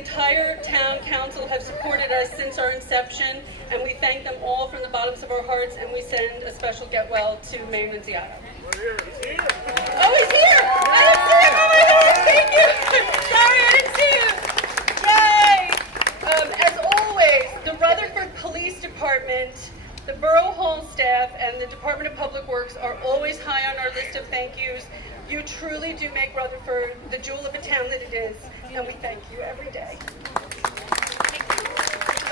entire town council have supported us since our inception, and we thank them all from the bottoms of our hearts, and we send a special get well to Mayor Nunziata. He's here. Oh, he's here! I didn't see him! Oh my goodness, thank you! Sorry, I didn't see him! Yay! As always, the Rutherford Police Department, the Borough Hall staff, and the Department of Public Works are always high on our list of thank yous. You truly do make Rutherford the jewel of a town that it is, and we thank you every day.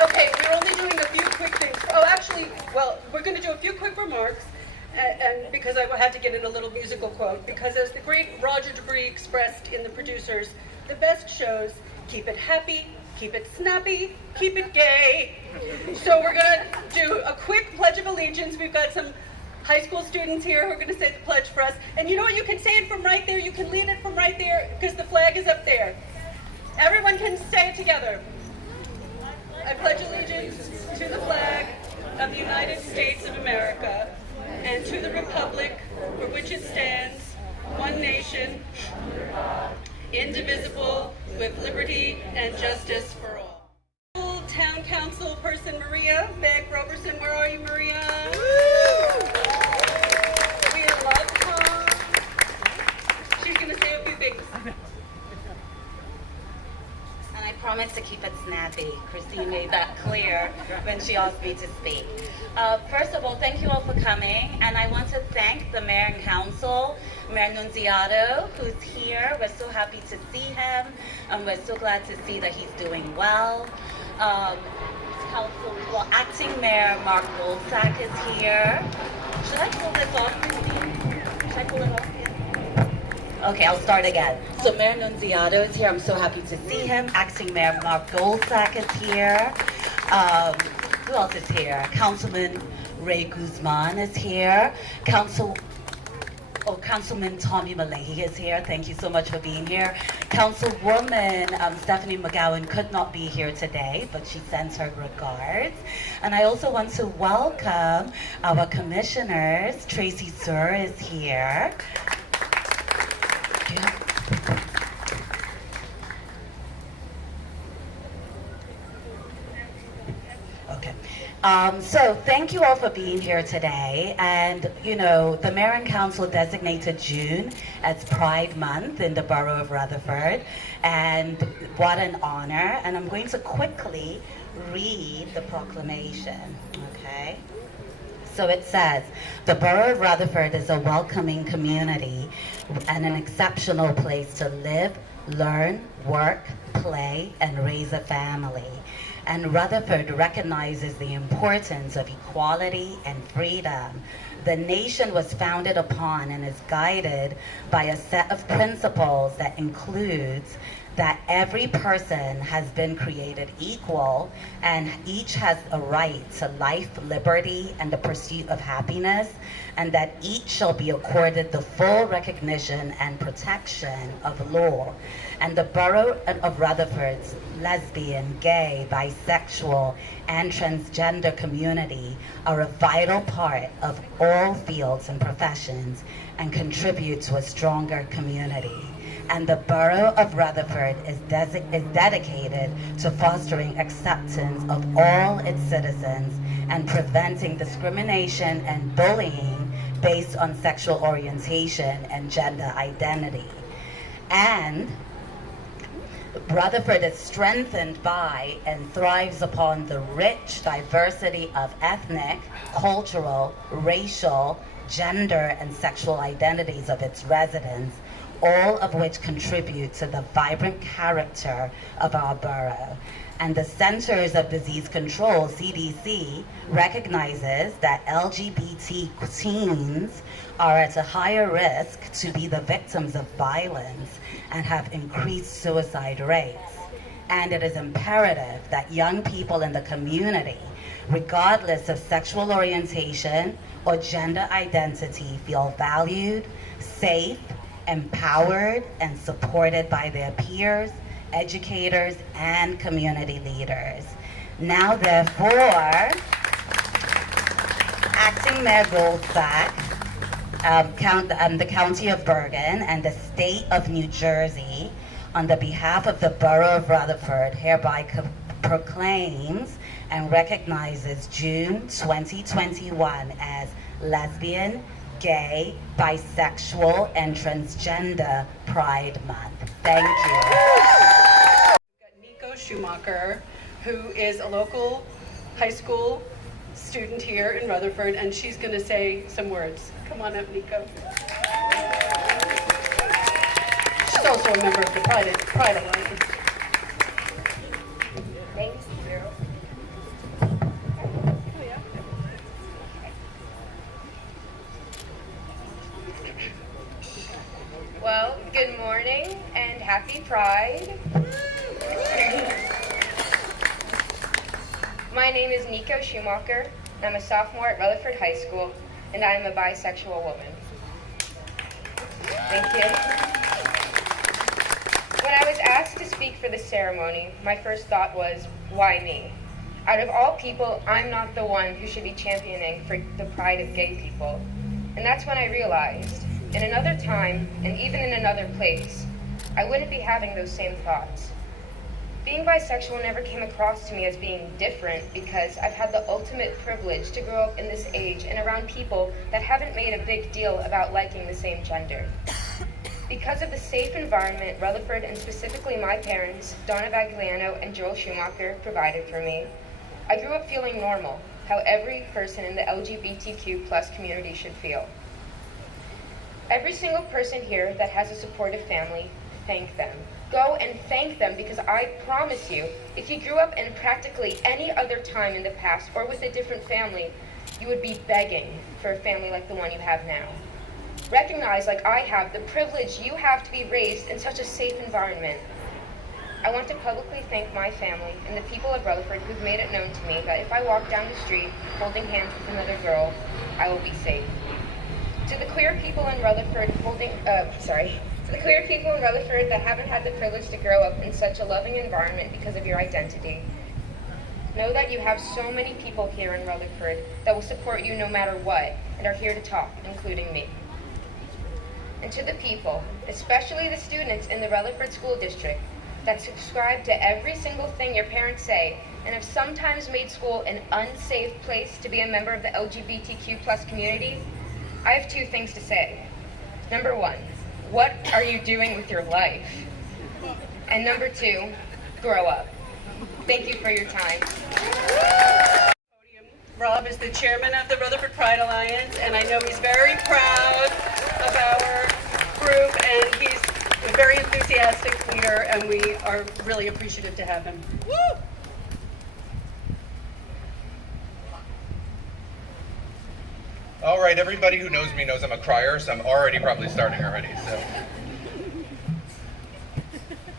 Okay, we're only doing a few quick things. Oh, actually, well, we're going to do a few quick remarks, and because I had to get in a little musical quote, because as the great Roger Debris expressed in The Producers, the best shows keep it happy, keep it snappy, keep it gay. So we're going to do a quick Pledge of Allegiance. We've got some high school students here who are going to say the pledge for us. And you know what? You can say it from right there. You can lead it from right there because the flag is up there. Everyone can say it together. I pledge allegiance to the flag of the United States of America and to the republic for which it stands, one nation, indivisible, with liberty and justice for all. Town Council person Maria Beck Roberson, where are you, Maria? Woo! We love her. She's going to say a few things. And I promise to keep it snappy. Christine made that clear when she asked me to speak. First of all, thank you all for coming, and I want to thank the Mayor and Council, Mayor Nunziata, who's here. We're so happy to see him, and we're so glad to see that he's doing well. Acting Mayor Mark Goldsack is here. Should I pull this off, Christine? Should I pull it off here? Okay, I'll start again. So Mayor Nunziata is here. I'm so happy to see him. Acting Mayor Mark Goldsack is here. Who else is here? Councilman Ray Guzman is here. Councilman Tommy Malahy is here. Thank you so much for being here. Councilwoman Stephanie McGowan could not be here today, but she sends her regards. And I also want to welcome our commissioners. Tracy Sur is here. Okay. So thank you all for being here today. And, you know, the Mayor and Council designated June as Pride Month in the Borough of Rutherford. And what an honor. And I'm going to quickly read the proclamation, okay? So it says, the Borough of Rutherford is a welcoming community and an exceptional place to live, learn, work, play, and raise a family. And Rutherford recognizes the importance of equality and freedom. The nation was founded upon and is guided by a set of principles that includes that every person has been created equal and each has a right to life, liberty, and the pursuit of happiness, and that each shall be accorded the full recognition and protection of law. And the Borough of Rutherford's lesbian, gay, bisexual, and transgender community are a vital part of all fields and professions and contribute to a stronger community. And the Borough of Rutherford is dedicated to fostering acceptance of all its citizens and preventing discrimination and bullying based on sexual orientation and gender identity. And Rutherford is strengthened by and thrives upon the rich diversity of ethnic, cultural, racial, gender, and sexual identities of its residents, all of which contribute to the vibrant character of our borough. And the Centers of Disease Control, CDC, recognizes that LGBT teens are at a higher risk to be the victims of violence and have increased suicide rates. And it is imperative that young people in the community, regardless of sexual orientation or gender identity, feel valued, safe, empowered, and supported by their peers, educators, and community leaders. Now, therefore, Acting Mayor Goldsack, the County of Bergen, and the State of New Jersey on the behalf of the Borough of Rutherford, hereby proclaims and recognizes June 2021 as Lesbian, Gay, Bisexual, and Transgender Pride Month. Thank you. Nico Schumacher, who is a local high school student here in Rutherford, and she's going to say some words. Come on up, Nico. She's also a member of the Pride Alliance. Thank you. Well, good morning and happy Pride. My name is Nico Schumacher, and I'm a sophomore at Rutherford High School, and I am a bisexual woman. Thank you. When I was asked to speak for the ceremony, my first thought was, why me? Out of all people, I'm not the one who should be championing for the pride of gay people. And that's when I realized, in another time, and even in another place, I wouldn't be having those same thoughts. Being bisexual never came across to me as being different because I've had the ultimate privilege to grow up in this age and around people that haven't made a big deal about liking the same gender. Because of the safe environment Rutherford and specifically my parents, Donna Bagliano and Joel Schumacher, provided for me, I grew up feeling normal, how every person in the LGBTQ+ community should feel. Every single person here that has a supportive family, thank them. Go and thank them, because I promise you, if you grew up in practically any other time in the past or with a different family, you would be begging for a family like the one you have now. Recognize, like I have, the privilege you have to be raised in such a safe environment. I want to publicly thank my family and the people of Rutherford who've made it known to me that if I walk down the street holding hands with another girl, I will be safe. To the queer people in Rutherford to the queer people in Rutherford that haven't had the privilege to grow up in such a loving environment because of your identity, know that you have so many people here in Rutherford that will support you no matter what and are here to talk, including me. And to the people, especially the students in the Rutherford School District, that subscribe to every single thing your parents say and have sometimes made school an unsafe place to be a member of the LGBTQ+ community, I have two things to say. Number one, what are you doing with your life? And number two, grow up. Thank you for your time. Rob is the chairman of the Rutherford Pride Alliance, and I know he's very proud of our group, and he's a very enthusiastic leader, and we are really appreciative to have him. Woo! All right, everybody who knows me knows I'm a crier, so I'm already probably starting already. So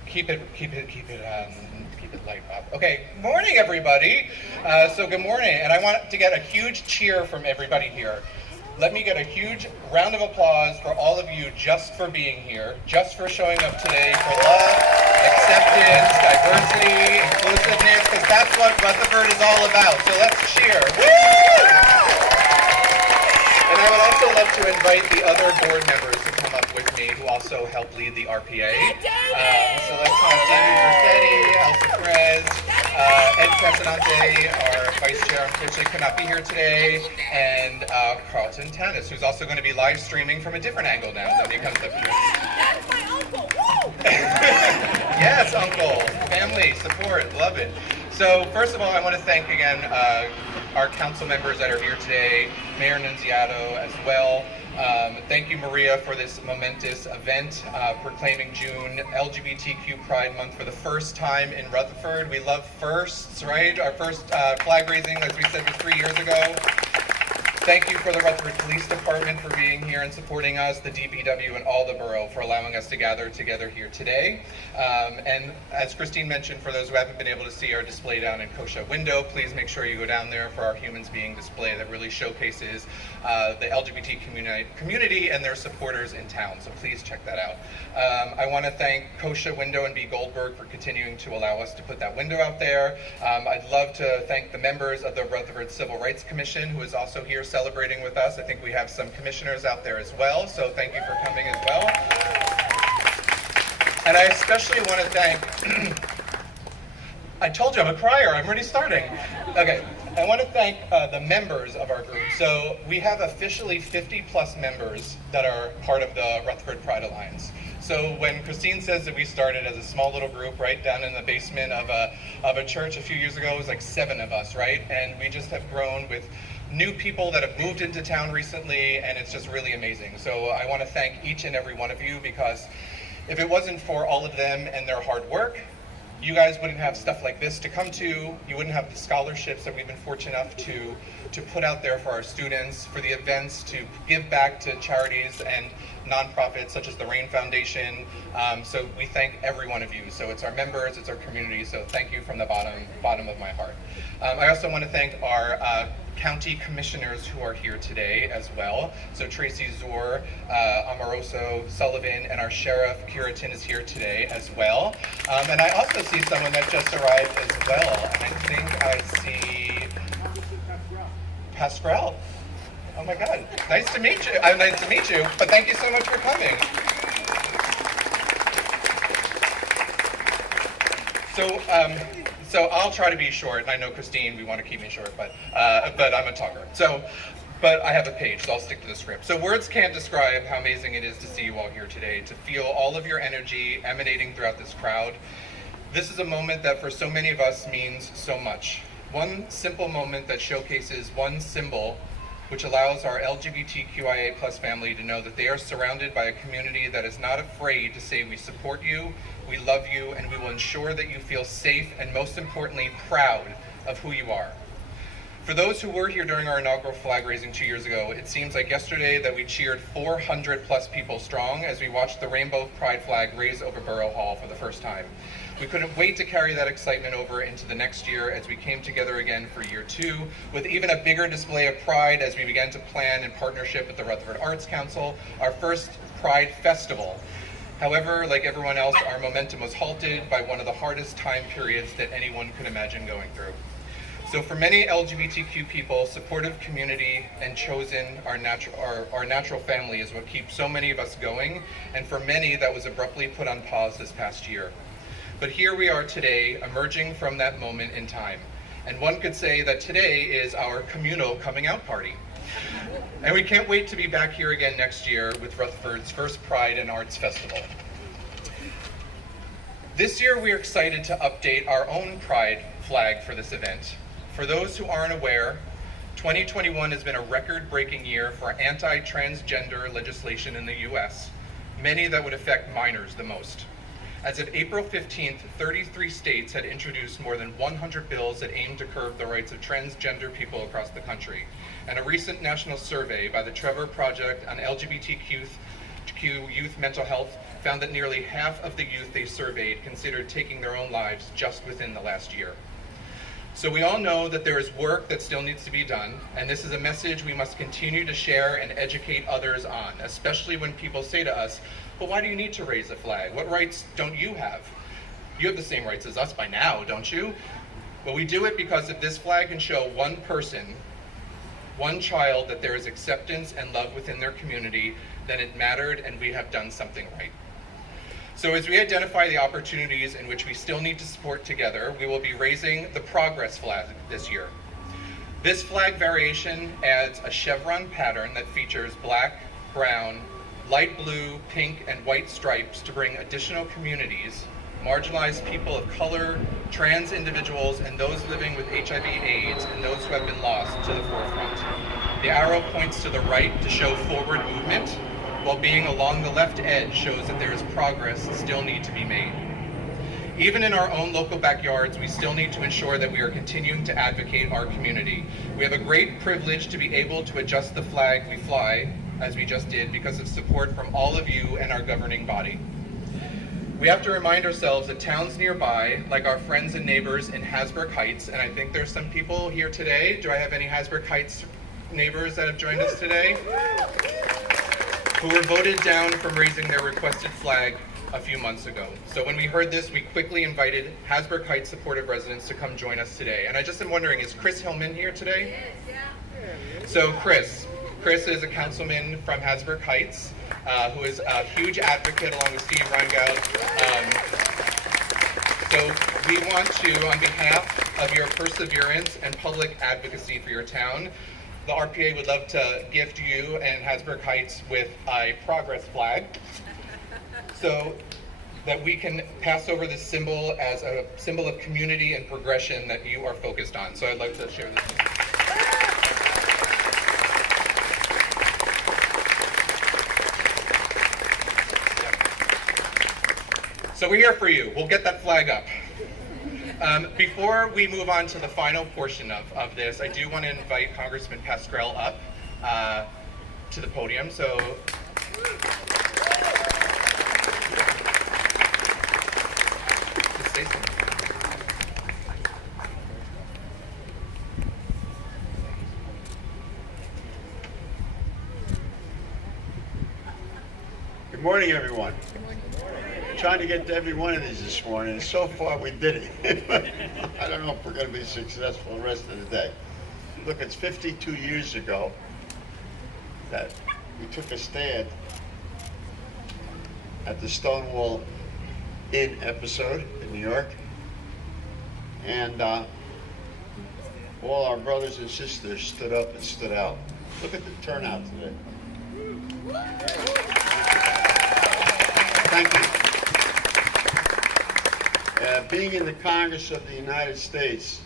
keep it light, Bob. Okay, morning, everybody. So good morning, and I want to get a huge cheer from everybody here. Let me get a huge round of applause for all of you just for being here, just for showing up today for love, acceptance, diversity, inclusiveness, because that's what Rutherford is all about. So let's cheer. Woo! And I would also love to invite the other board members to come up with me who also help lead the RPA. So let's have David Rossetti, Elsa Perez, Ed Casanante, our vice chair, unfortunately could not be here today, and Carlton Tanis, who's also going to be live streaming from a different angle now than he comes up here. That's my uncle! Woo! Yes, uncle, family, support, love it. So first of all, I want to thank again our council members that are here today, Mayor Nunziato as well. Thank you, Maria, for this momentous event proclaiming June LGBTQ Pride Month for the first time in Rutherford. We love firsts, right? Our first flag raising, as we said, was 3 years ago. Thank you for the Rutherford Police Department for being here and supporting us, the DPW, and all the borough for allowing us to gather together here today. And as Christine mentioned, for those who haven't been able to see our display down in Kosha window, please make sure you go down there for our Humans Being display that really showcases the LGBT community and their supporters in town. So please check that out. I want to thank Kosha Window and B. Goldberg for continuing to allow us to put that window out there. I'd love to thank the members of the Rutherford Civil Rights Commission, who is also here celebrating with us. I think we have some commissioners out there as well, so thank you for coming as well. And I especially want to thank, I told you I'm a crier, I'm already starting. Okay, I want to thank the members of our group. So we have officially 50 plus members that are part of the Rutherford Pride Alliance. So when Christine says that we started as a small little group right down in the basement of a church a few years ago, it was like 7 of us, right? And we just have grown with new people that have moved into town recently, and it's just really amazing. So I want to thank each and every one of you, because if it wasn't for all of them and their hard work, you guys wouldn't have stuff like this to come to. You wouldn't have the scholarships that we've been fortunate enough to put out there for our students, for the events, to give back to charities and nonprofits such as the Rain Foundation. So we thank every one of you. So it's our members, it's our community. So thank you from the bottom of my heart. I also want to thank our county commissioners who are here today as well. So Tracy Zor, Amoroso, Sullivan, and our sheriff, Kiratin, is here today as well. And I also see someone that just arrived as well. And I think I see Pascal. Oh my God, nice to meet you. Nice to meet you, but thank you so much for coming. So I'll try to be short, and I know Christine, we want to keep me short, but I'm a talker. But I have a page, so I'll stick to the script. So words can't describe how amazing it is to see you all here today, to feel all of your energy emanating throughout this crowd. This is a moment that for so many of us means so much. One simple moment that showcases one symbol which allows our LGBTQIA+ family to know that they are surrounded by a community that is not afraid to say we support you, we love you, and we will ensure that you feel safe and, most importantly, proud of who you are. For those who were here during our inaugural flag raising 2 years ago, it seems like yesterday that we cheered 400+ people strong as we watched the rainbow pride flag raise over Borough Hall for the first time. We couldn't wait to carry that excitement over into the next year as we came together again for year 2, with even a bigger display of pride as we began to plan in partnership with the Rutherford Arts Council, our first Pride Festival. However, like everyone else, our momentum was halted by one of the hardest time periods that anyone could imagine going through. So for many LGBTQ people, supportive community and chosen, our natural family is what keeps so many of us going, and for many that was abruptly put on pause this past year. But here we are today, emerging from that moment in time. And one could say that today is our communal coming out party. And we can't wait to be back here again next year with Rutherford's first Pride and Arts Festival. This year we are excited to update our own Pride flag for this event. For those who aren't aware, 2021 has been a record-breaking year for anti-transgender legislation in the US, many that would affect minors the most. As of April 15th, 33 states had introduced more than 100 bills that aimed to curb the rights of transgender people across the country. And a recent national survey by the Trevor Project on LGBTQ youth mental health found that nearly half of the youth they surveyed considered taking their own lives just within the last year. So we all know that there is work that still needs to be done, and this is a message we must continue to share and educate others on, especially when people say to us, "Well, why do you need to raise a flag? What rights don't you have? You have the same rights as us by now, don't you?" Well, we do it because if this flag can show one person, one child, that there is acceptance and love within their community, then it mattered and we have done something right. So as we identify the opportunities in which we still need to support together, we will be raising the Progress flag this year. This flag variation adds a chevron pattern that features black, brown, light blue, pink, and white stripes to bring additional communities, marginalized people of color, trans individuals, and those living with HIV/AIDS, and those who have been lost to the forefront. The arrow points to the right to show forward movement, while being along the left edge shows that there is progress still need to be made. Even in our own local backyards, we still need to ensure that we are continuing to advocate our community. We have a great privilege to be able to adjust the flag we fly, as we just did, because of support from all of you and our governing body. We have to remind ourselves that towns nearby, like our friends and neighbors in Hasbrook Heights, and I think there's some people here today. Do I have any Hasbrook Heights neighbors that have joined us today? Who were voted down from raising their requested flag a few months ago. So when we heard this, we quickly invited Hasbrook Heights supportive residents to come join us today. And I just am wondering, is Chris Hillman here today? Yes, yeah. So Chris, Chris is a councilman from Hasbrook Heights, who is a huge advocate along with Steve Reingout. So we want to, on behalf of your perseverance and public advocacy for your town, the RPA would love to gift you and Hasbrook Heights with a progress flag, so that we can pass over this symbol as a symbol of community and progression that you are focused on. So I'd like to share this. So we're here for you. We'll get that flag up. Before we move on to the final portion of this, I do want to invite Congressman Pascrell up to the podium. So, just say something. Good morning, everyone. Trying to get to every one of these this morning, and so far we did it. I don't know if we're going to be successful the rest of the day. Look, it's 52 years ago that we took a stand at the Stonewall Inn episode in New York, and all our brothers and sisters stood up and stood out. Look at the turnout today. Thank you. Being in the Congress of the United States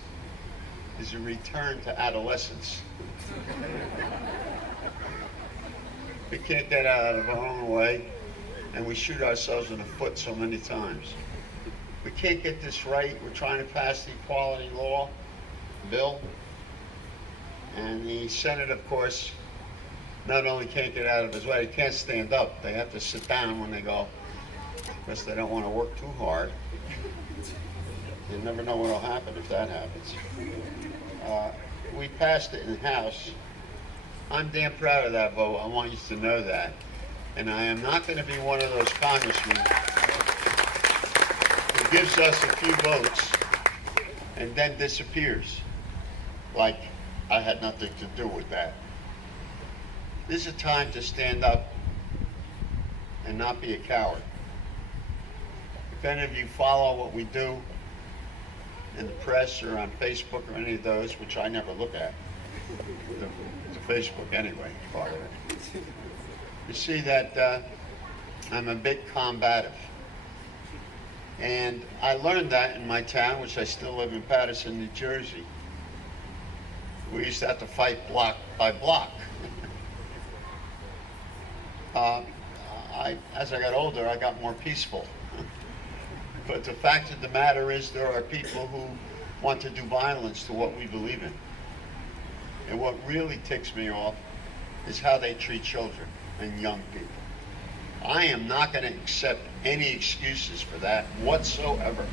is a return to adolescence. We can't get out of our own way, and we shoot ourselves in the foot so many times. We can't get this right. We're trying to pass the equality law bill, and the Senate, of course, not only can't get out of his way, they can't stand up. They have to sit down when they go, because they don't want to work too hard. You never know what will happen if that happens. We passed it in the House. I'm damn proud of that vote. I want you to know that. And I am not going to be one of those congressmen who gives us a few votes and then disappears. Like I had nothing to do with that. This is a time to stand up and not be a coward. If any of you follow what we do in the press or on Facebook or any of those, which I never look at, the Facebook anyway, part of it, you see that I'm a bit combative. And I learned that in my town, which I still live in Paterson, New Jersey. We used to have to fight block by block. As I got older, I got more peaceful. But the fact of the matter is there are people who want to do violence to what we believe in. And what really ticks me off is how they treat children and young people. I am not going to accept any excuses for that whatsoever.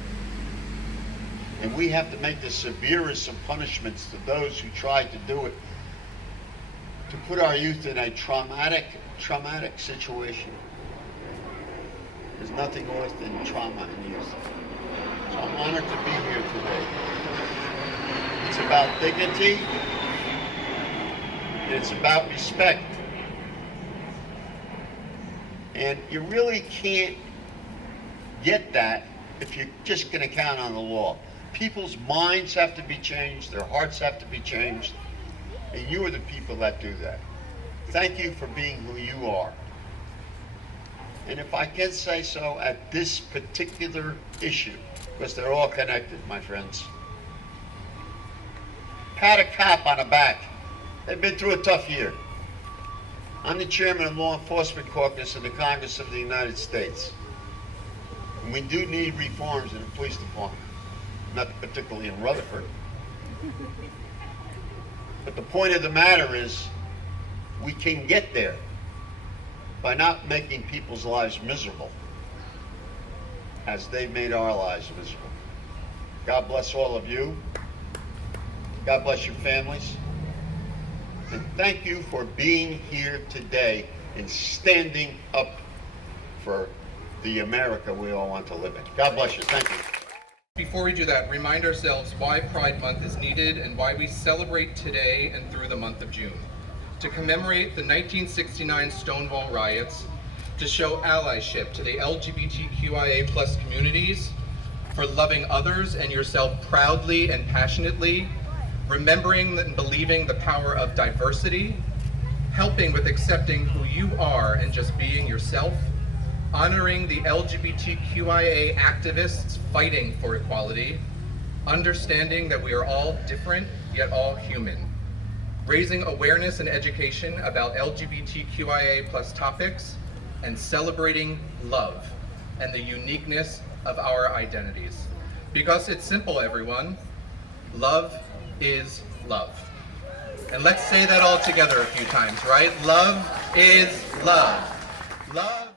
And we have to make the severest of punishments to those who tried to do it, to put our youth in a traumatic situation. There's nothing worse than trauma in youth. So I'm honored to be here today. It's about dignity, and it's about respect. And you really can't get that if you're just going to count on the law. People's minds have to be changed, their hearts have to be changed, and you are the people that do that. Thank you for being who you are. And if I can say so, at this particular issue, because they're all connected, my friends, pat a cap on the back. They've been through a tough year. I'm the chairman of Law Enforcement Caucus in the Congress of the United States. And we do need reforms in the police department, not particularly in Rutherford. But the point of the matter is, we can get there by not making people's lives miserable as they've made our lives miserable. God bless all of you. God bless your families. And thank you for being here today and standing up for the America we all want to live in. God bless you. Thank you. Before we do that, remind ourselves why Pride Month is needed and why we celebrate today and through the month of June. to commemorate the 1969 Stonewall riots, to show allyship to the LGBTQIA+ communities, for loving others and yourself proudly and passionately, remembering and believing the power of diversity, helping with accepting who you are and just being yourself, honoring the LGBTQIA activists fighting for equality, understanding that we are all different yet all human, raising awareness and education about LGBTQIA+ topics, and celebrating love and the uniqueness of our identities. Because it's simple, everyone. Love is love. And let's say that all together a few times, right? Love is love. Love